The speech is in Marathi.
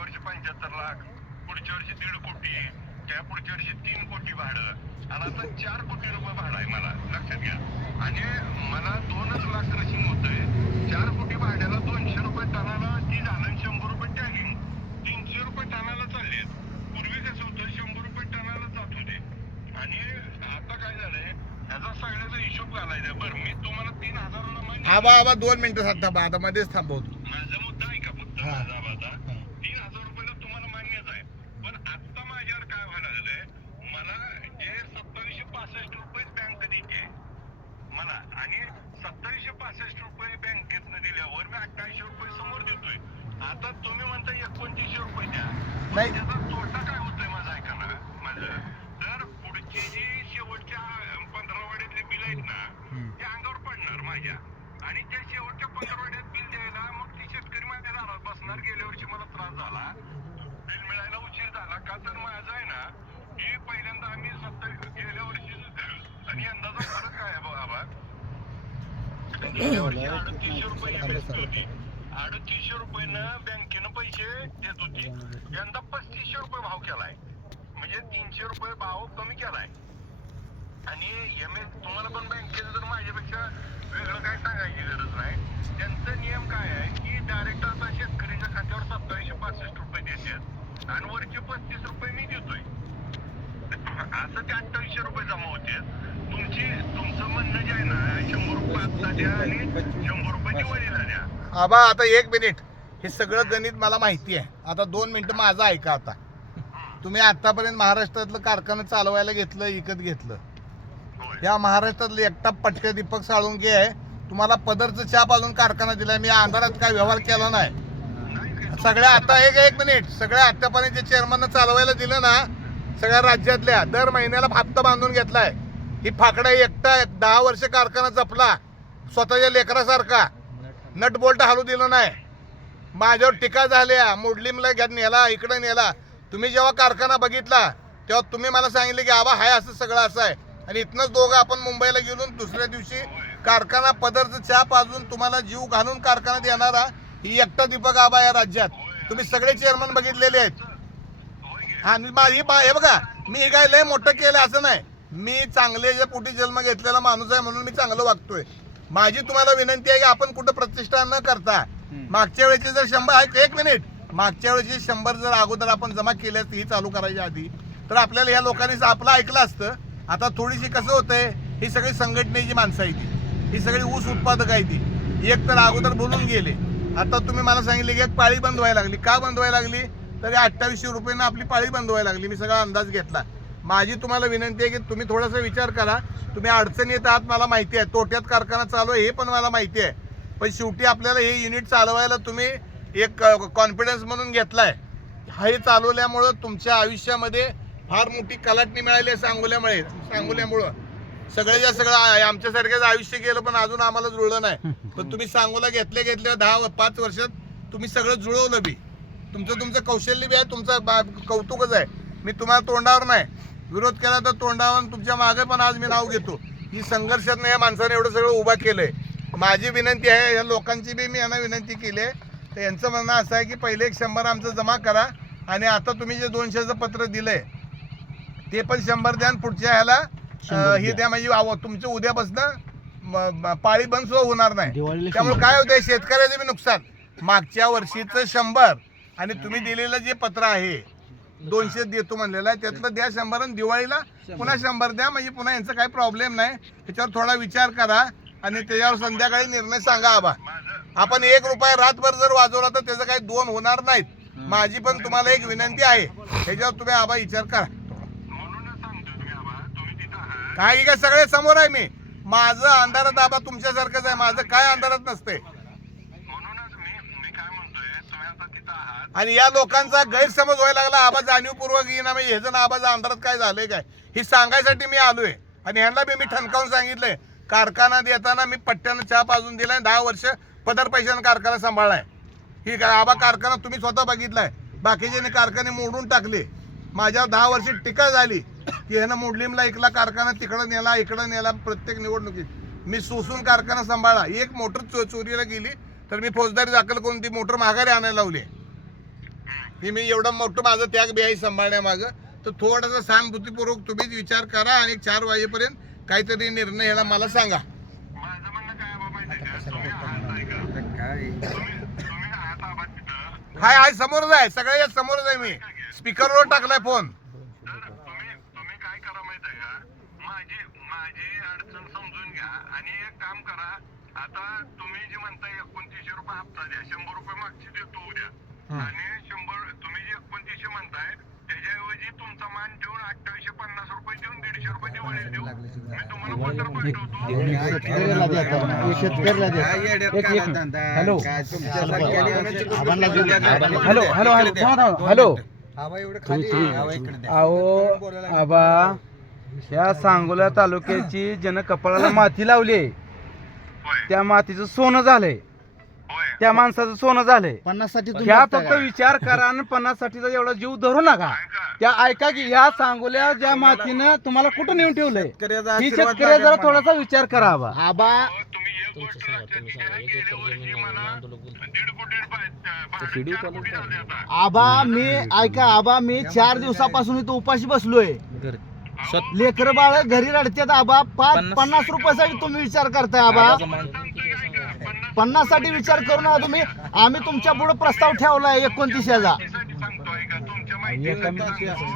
वर्षी 75 लाख, पुढच्या वर्षी 1.5 कोटी, त्या पुढच्या वर्षी 3 कोटी भाडं, आणि आता 4 कोटी रुपये भाडं आहे मला, लक्षात घ्या. आणि मला 2च लाख क्रशिंग होतंय. 4 कोटी भाड्याला 200 रुपये टनाला ती झालं, 100 रुपये टॅगिंग, 300 रुपये टनाला चालले. पूर्वी कसं होतं, 100 रुपये टनाला जात होते. आणि आता काय झालंय, ह्याचा सगळ्याचा हिशोब घालायचा. बरं, मी तुम्हाला 3,000ला मान्य. आबा 2 मिनिटं थांबा, आता मध्येच थांबवतो. माझा मुद्दा आहे का फक्त माझा आता 3,000 रुपयाला तुम्हाला मान्यच आहे. पण आता माझ्यावर काय व्हायला लागलंय, मला जे 2765 रुपये बँक देते मला, आणि 2765 रुपये बँकेतनं दिल्यावर मी 2800 रुपये समोर देतोय. आता तुम्ही म्हणता 2900 रुपये द्या. नाही. त्याचा तोटा काय होतोय माझा, ऐका ना माझं. तर पुढचे जे शेवटच्या 15 वाड्यातले बिल आहेत ना, ते अंगावर पडणार माझ्या, आणि त्या शेवटच्या 15 वाड्यात बिल द्यायला मग ती शेतकरी माझ्या दारात बसणार. गेल्या वर्षी मला त्रास झाला, बिल मिळायला उशीर झाला का, तर माझं आहे ना, हे पहिल्यांदा आम्ही गेल्या वर्षी आणि यंदाचा फरक काय आहे बाबा. गेल्या वर्षी 3800 रुपये MSP होती, 3800 रुपयानं बँकेनं पैसे देत होती. यंदा 3500 रुपये भाव केलाय, म्हणजे 300 रुपये भाव कमी केलाय. आणि तुम्हाला पण बँकेचं जर माझ्यापेक्षा वेगळं काय सांगायची गरज नाही. त्यांचा नियम काय आहे की डायरेक्ट आता शेतकऱ्याच्या खात्यावर 2765 रुपये देतात, आणि वरचे 35 रुपये मी देतोय. असं ते 2800 रुपये जमा होते. तुमचं म्हणणं जे आहे ना, 100 रुपये आता द्या आणि 100 रुपये दिवाळीला द्या. आबा आता 1 मिनिट, हे सगळं गणित मला माहिती आहे. आता 2 मिनिटं माझं ऐका. आता तुम्ही आतापर्यंत महाराष्ट्रातलं कारखानं चालवायला घेतलं, विकत घेतलं. या महाराष्ट्रातले एकटा पटके दीपक साळुंके आहे. तुम्हाला पदरचं छाप अजून कारखाना दिलाय. मी अंधारात काय व्यवहार केला नाही. सगळ्या आता 1 मिनिट, सगळ्या आतापर्यंत जे चेअरमननं चालवायला दिलं ना, सगळ्या राज्यातल्या दर महिन्याला हप्ता बांधून घेतलाय. ही फाकडा एकटा 10 वर्ष कारखाना जपला स्वतःच्या लेकरासारखा, नट बोल्ट हालू दिलं नाही. माझ्यावर टीका झाल्या, मुडलीमला नेला, इकडे नेला. तुम्ही जेव्हा कारखाना बघितला तेव्हा तुम्ही मला सांगितले की आबा हाय असं सगळं असं आहे. आणि इथनंच दोघं आपण मुंबईला गेलो, दुसऱ्या दिवशी कारखाना पदरचं छाप अजून तुम्हाला जीव घालून कारखाना देणारा ही एकटा दीपक आबा या राज्यात. तुम्ही सगळे चेअरमन बघितलेले आहेत. आणि हे बघा, मी काय लय मोठं केलं असं नाही. मी चांगले जे पोटी जन्म घेतलेला माणूस आहे म्हणून मी चांगलं वागतोय. माझी तुम्हाला विनंती आहे की आपण कुठं प्रतिष्ठा न करता, मागच्या वेळेचे जर 100 आहे, 1 मिनिट, मागच्या वेळेचे 100 जर अगोदर आपण जमा केले असते ही चालू करायच्या आधी, तर आपल्याला या लोकांनी आपलं ऐकलं असतं. आता थोडीशी कसं होतंय, ही सगळी संघटनेची माणसं आहे ती, ही सगळी ऊस उत्पादक आहे ती. एक तर अगोदर बोलून गेले. आता तुम्ही मला सांगितले की एक पाळी बंद व्हायला लागली. का बंद व्हायला लागली, तर 2800 रुपयानं आपली पाळी बंद व्हायला लागली. मी सगळा अंदाज घेतला. माझी तुम्हाला विनंती आहे की तुम्ही थोडासा विचार करा. तुम्ही अडचणी येत आहात मला माहिती आहे, तोट्यात कारखाना चालू आहे हे पण मला माहिती आहे. पण शेवटी आपल्याला हे युनिट चालवायला तुम्ही एक कॉन्फिडन्स म्हणून घेतलाय. हे चालवल्यामुळं तुमच्या आयुष्यामध्ये फार मोठी कलाटणी मिळाली आहे. सांगोल्यामुळं सगळ्याच्या सगळं आमच्यासारख्याच आयुष्य गेलं, पण अजून आम्हाला जुळलं नाही. पण तुम्ही सांगोला घेतल्या 5 वर्षात तुम्ही सगळं जुळवलं बी. तुमचं कौशल्य बी आहे, तुमचं कौतुकच आहे. मी तुम्हाला तोंडावर नाही, विरोध केला तर तोंडावर तुमच्या मागे पण आज मी नाव घेतो. ही संघर्षात या माणसाने एवढं सगळं उभा केलंय. माझी विनंती आहे, या लोकांची बी मी यांना विनंती केली आहे. तर यांचं म्हणणं असं आहे की पहिले 100 आमचं जमा करा, आणि आता तुम्ही जे 200चं पत्र दिलंय ते पण 100 द्या, आणि पुढच्या ह्याला हे द्या. म्हणजे तुमचं उद्यापासून पाळी बंद सुद्धा होणार नाही. त्यामुळे काय होतंय, शेतकऱ्याचं बी नुकसान. मागच्या वर्षीचं 100 आणि तुम्ही दिलेलं जे पत्र आहे 200 देतो म्हणलेलं आहे, त्यातलं द्या 100 आणि दिवाळीला पुन्हा 100 द्या. म्हणजे पुन्हा यांचा काही प्रॉब्लेम नाही. ह्याच्यावर थोडा विचार करा आणि त्याच्यावर संध्याकाळी निर्णय सांगा. आबा आपण 1 रुपया रातभर जर वाजवला तर त्याचं काही 2 होणार नाहीत. माझी पण तुम्हाला एक विनंती आहे, ह्याच्यावर तुम्ही आबा विचार करा. काही काय सगळे समोर आहे मी. माझं अंधारात आबा तुमच्यासारखंच आहे. माझं काय अंधारात नसते. आणि या लोकांचा गैरसमज व्हायला लागला. आबा जाणीवपूर्वक येईना, म्हणजे ह्याचं आबाचं अंधारात काय झालंय काय हे सांगायसाठी मी आलोय. आणि ह्यांना बी मी ठणकावून सांगितलंय, कारखाना देताना मी पट्ट्यानं छाप अजून दिलाय. 10 वर्ष पदर पैशानं कारखाना सांभाळलाय. ही आबा कारखाना तुम्ही स्वतः बघितलाय. बाकीचे कारखाने मोडून टाकले. माझ्यावर 10 वर्ष टीका झाली की ह्यानं मुडलीमला ऐकला कारखाना, तिकडं नेला, इकडं नेला. प्रत्येक निवडणुकीत मी सोसून कारखाना सांभाळला. एक मोटर चोरीला गेली तर मी फौजदारी दाखल करून ती मोटर माघारी आणायला लावली. ही मी एवढं मोठं माझं त्याग बी आहे सांभाळण्यामागं, तर थोडासा सहानुभूतीपूर्वक तुम्हीच विचार करा आणि 4 वाजेपर्यंत काहीतरी निर्णय ह्याला मला सांगा. माझं म्हणणं काय बाबा माहिती आहे का, तुम्ही आहात आहे का, तुम्ही आहात आबा तिथं, हाय समोरच आहे, सगळ्या समोरच आहे. मी स्पीकरवर टाकलाय फोन. तर तुम्ही काय करा माहिती आहे का, माझी अडचण समजून घ्या आणि एक काम करा. आता तुम्ही जे म्हणताय 2900 रुपये हप्ता द्या, 100 रुपये मागची देतो उद्या, आणि 100 तुम्ही जे 2900 म्हणताय त्याच्याऐवजी तुमचा मान ठेवून 2850 रुपये देऊन 150 रुपये दिवाळी देऊ. मी तुम्हाला पत्र पाठवतो. हॅलो अहो आबा, ह्या सांगोला तालुक्याची ज्यानं कपाळाला माती लावली, होय त्या मातीचं सोनं झालंय, होय त्या माणसाचं सोनं झालंय. 50 साठी ह्या फक्त विचार करा आणि 50 साठीचा एवढा जीव धरू नका. त्या ऐका की ह्या सांगोल्या ज्या मातीनं तुम्हाला कुठं नेऊन ठेवलंय, ही शेतकऱ्या जरा थोडासा विचार करा आबा. आबा तुम्ही एक गोष्ट लक्षात घ्या, गेल्या वर्षी मला 1.5 कोटी झाले आता. आबा मी ऐका आबा, मी 4 दिवसापासून इथं उपाशी बसलोय. लेकर बाळ घरी रडतात आबा. 50 रुपयासाठी तुम्ही विचार करताय आबा. सांगतोय ऐका, 50 साठी विचार करू नका तुम्ही. आम्ही तुमच्या पुढे प्रस्ताव ठेवलाय 29 चा. साठी सांगतो ऐका, तुमच्या माहितीसाठी सांगतो.